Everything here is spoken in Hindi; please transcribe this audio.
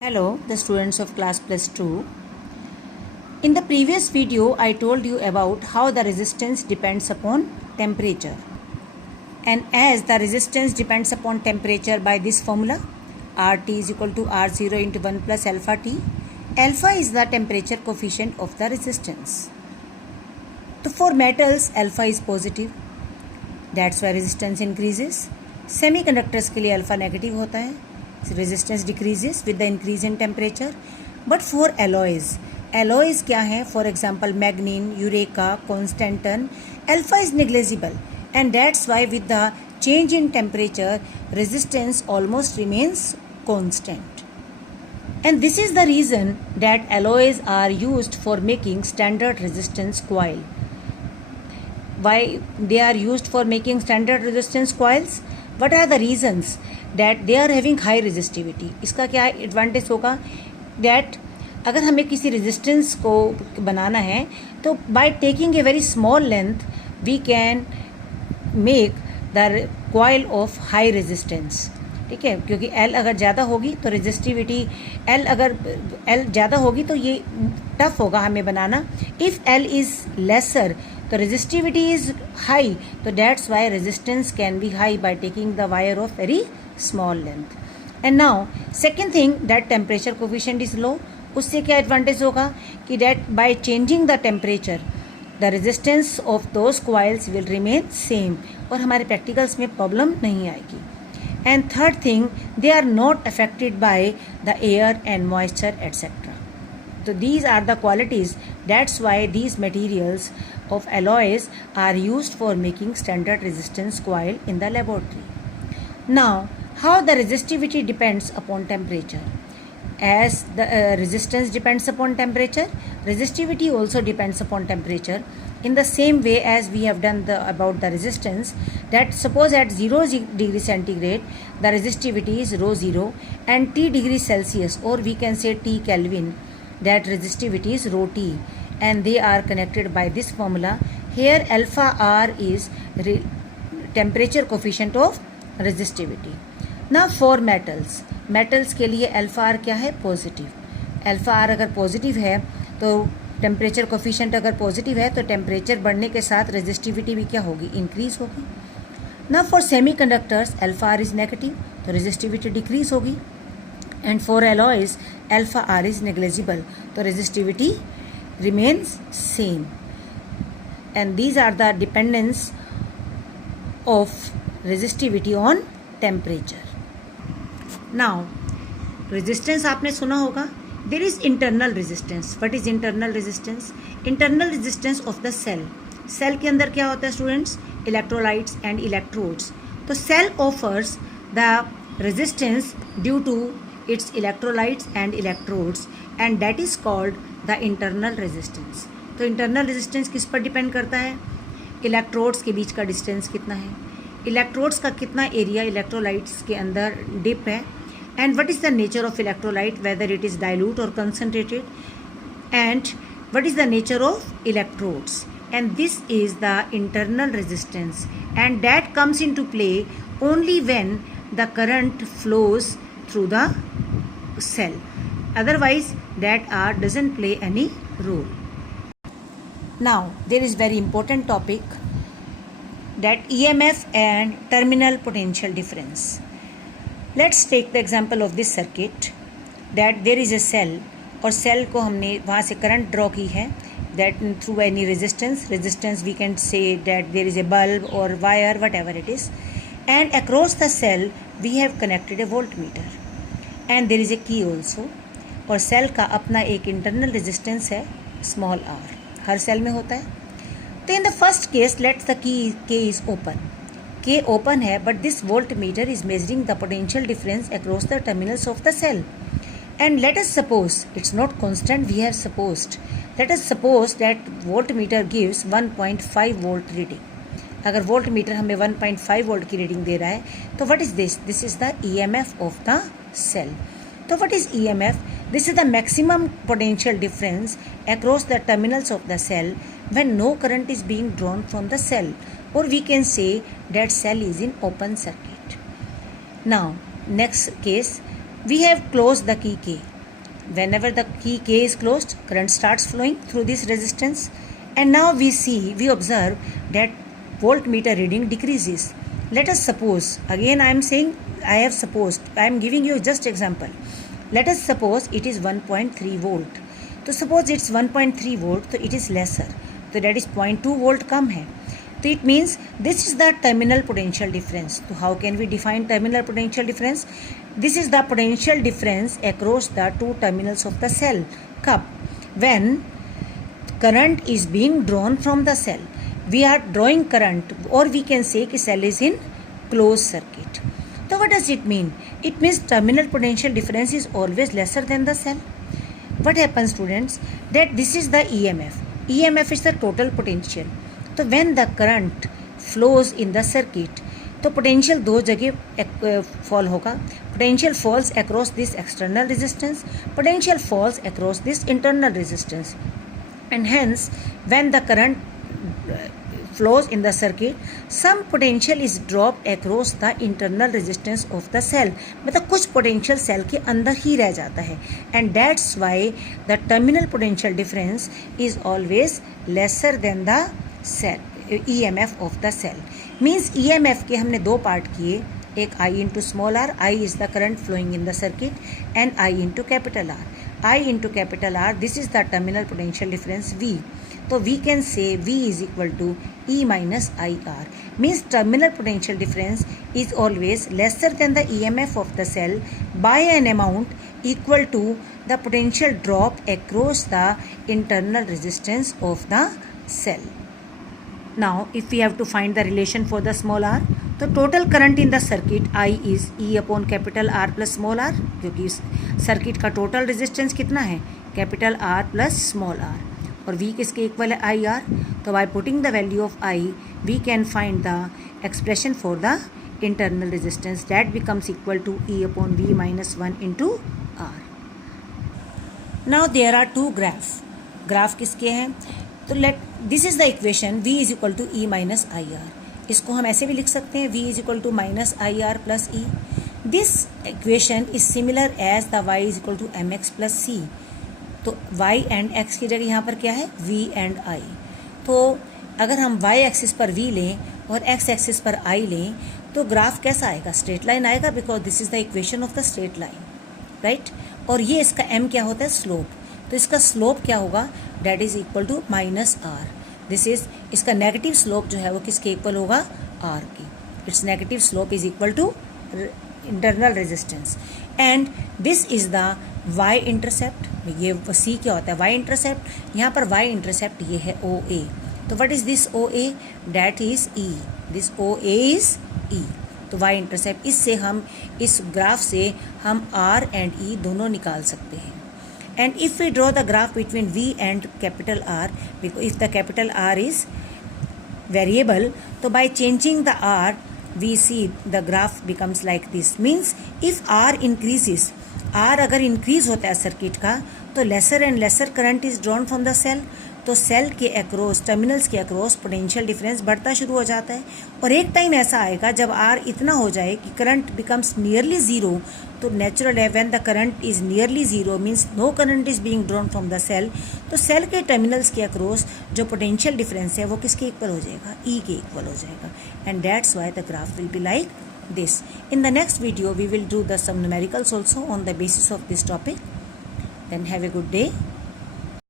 Hello, the students of class plus 2. In the previous video, I told you about how the resistance depends upon temperature. And as the resistance depends upon temperature by this formula, RT is equal to R0 into 1 plus alpha T. Alpha is the temperature coefficient of the resistance. So for metals, alpha is positive. That's why resistance increases. Semiconductors के लिए alpha negative होता है. Resistance decreases with the increase in temperature. But for alloys क्या है? For example, manganese, eureka, constantan, alpha is negligible, and that's why with the change in temperature, resistance almost remains constant. And this is the reason that alloys are used for making standard resistance coil. Why they are used for making standard resistance coils? What are the reasons that they are having high resistivity? इसका क्या एडवांटेज होगा? That अगर हमें किसी रेजिस्टेंस को बनाना है तो by taking a very small length we can make the coil of high resistance. ठीक है, क्योंकि L अगर ज़्यादा होगी तो रेजिस्टिविटी अगर L ज़्यादा होगी तो ये टफ होगा हमें बनाना. इफ़ L इज़ लेसर तो resistivity is high, so that's why resistance can be high by taking the wire of very small length. And now second thing, that temperature coefficient is low. उससे क्या advantage होगा कि that by changing the temperature the resistance of those coils will remain same और हमारे practicals में problem नहीं आएगी. And third thing, they are not affected by the air and moisture etc. So these are the qualities, that's why these materials of alloys are used for making standard resistance coil in the laboratory. Now, how the resistivity depends upon temperature? As the resistance depends upon temperature, resistivity also depends upon temperature. In the same way as we have done about the resistance, that suppose at 0 degree centigrade, the resistivity is rho 0 and T degree Celsius, or we can say T Kelvin, that resistivity is rho T, and they are connected by this formula. Here alpha R is temperature coefficient of resistivity. Now for metals के लिए alpha R क्या है? पॉजिटिव. alpha R अगर पॉजिटिव है तो टेम्परेचर कोफिशिएंट अगर पॉजिटिव है तो टेम्परेचर बढ़ने के साथ रेजिस्टिविटी भी क्या होगी? इंक्रीज होगी. ना for semiconductors alpha R is negative तो रेजिस्टिविटी डिक्रीज होगी. And for alloys alpha R is negligible तो resistivity remains same. And these are the dependence of resistivity on temperature. Now resistance आपने सुना होगा. There is internal resistance. What is internal resistance? Internal resistance of the cell. Cell के अंदर क्या होता है students? Electrolytes and electrodes. तो cell offers the resistance due to its electrolytes and electrodes, and that is called the internal resistance. तो internal resistance किस पर डिपेंड करता है? इलेक्ट्रोड्स के बीच का डिस्टेंस कितना है, इलेक्ट्रोड्स का कितना एरिया इलेक्ट्रोलाइट्स के अंदर डिप है, and what is the nature of electrolyte, whether it is dilute और concentrated, and what is the nature of electrodes, and this is the internal resistance, and that comes into play only when the current flows through the cell. Otherwise that R doesn't play any role. Now there is very important topic, that EMF and terminal potential difference. Let's take the example of this circuit, that there is a cell और सेल को हमने वहाँ से करंट ड्रॉ की है, that through any resistance we can say that there is a bulb or wire, whatever it is, and across the cell we have connected a voltmeter and there is a key also. और सेल का अपना एक इंटरनल रेजिस्टेंस है स्मॉल आर, हर सेल में होता है. तो in the first case let's the K is open, K open है, but this volt meter is measuring the potential difference across the terminals of the cell. And let us suppose it's not constant, we have supposed, let us suppose that volt meter gives 1.5 volt reading. अगर वोल्ट मीटर हमें 1.5 वोल्ट की रीडिंग दे रहा है तो what is this? This is the EMF of the cell. So what is EMF? This is the maximum potential difference across the terminals of the cell when no current is being drawn from the cell, or we can say that cell is in open circuit. Now next case, We have closed the key K. Whenever the key K is closed, current starts flowing through this resistance. And now we observe that voltmeter reading decreases. Let us suppose, again I am giving you just example. Let us suppose it is 1.3 volt. तो suppose it's 1.3 volt, तो it is lesser. तो that is 0.2 volt कम है. तो it means this is the terminal potential difference. तो how can we define terminal potential difference? This is the potential difference across the two terminals of the cell. कब? When current is being drawn from the cell. We are drawing current, or we can say कि cell is in closed circuit. So what does it mean? It means terminal potential difference is always lesser than the cell. What happens, students? That this is the EMF. EMF is the total potential. तो when the current flows in the circuit, तो potential दो जगह fall होगा. Potential falls across this external resistance. Potential falls across this internal resistance. And hence, when the current flows in the circuit, some potential is dropped across the internal resistance of the cell. मतलब कुछ potential cell के अंदर ही रह जाता है. And that's why the terminal potential difference is always lesser than the cell EMF of the cell. Means EMF के हमने दो पार्ट किए, एक I into small r. I is the current flowing in the circuit, and I into capital R. I into capital R, this is the terminal potential difference V. So we can say V is equal to E minus IR. Means terminal potential difference is always lesser than the EMF of the cell by an amount equal to the potential drop across the internal resistance of the cell. Now if we have to find the relation for the small r, तो total current in the circuit I is E upon capital R plus small r, क्योंकि सर्किट का टोटल रेजिस्टेंस कितना है, capital R plus small r, और V किसके इक्वल है, आई आर. तो by putting the value of I we can find the expression for the internal resistance, that becomes equal to E upon V minus 1 into R. Now there are two graph किसके हैं, तो this is the equation V is equal to E minus I R. इसको हम ऐसे भी लिख सकते हैं, V is equal to minus I R plus E. This equation is similar as the Y is equal to M X plus C. तो Y एंड X की जगह यहाँ पर क्या है, V एंड I. तो अगर हम Y एक्सिस पर V लें और X एक्सिस पर I लें, तो ग्राफ कैसा आएगा, स्ट्रेट लाइन आएगा, because this is the equation of the straight line, right. और ये इसका M क्या होता है, स्लोप. तो इसका स्लोप क्या होगा, that is equal to minus r. This is, इसका नेगेटिव स्लोप जो है वो किसके इक्वल होगा, आर की. It's negative slope is equal to internal resistance. And this is the y intercept. ये c क्या होता है, y इंटरसेप्ट. यहाँ पर y इंटरसेप्ट ये है OA. तो what is this OA, that is E. This OA is E. तो y इंटरसेप्ट, इससे हम इस ग्राफ से हम R एंड E दोनों निकाल सकते हैं. And if we draw the graph between V and capital R, because if the capital R is variable, so by changing the R, we see the graph becomes like this. Means if R increases, R अगर increase होता है सर्किट का, तो lesser and lesser current is drawn from the cell. तो सेल के अक्रॉस, टर्मिनल्स के अक्रॉस पोटेंशियल डिफरेंस बढ़ता शुरू हो जाता है. और एक टाइम ऐसा आएगा जब आर इतना हो जाए कि करंट बिकम्स नियरली ज़ीरो. तो नेचुरल है, when the current is nearly zero means no current is being drawn from the cell. तो सेल के टर्मिनल्स के अक्रॉस जो पोटेंशियल डिफरेंस है वो किसके इक्वल हो जाएगा, ई के इक्वल हो जाएगा. And that's why the graph will be like this. In the next video, we will do some numericals also on the basis of this topic. Then have a good day.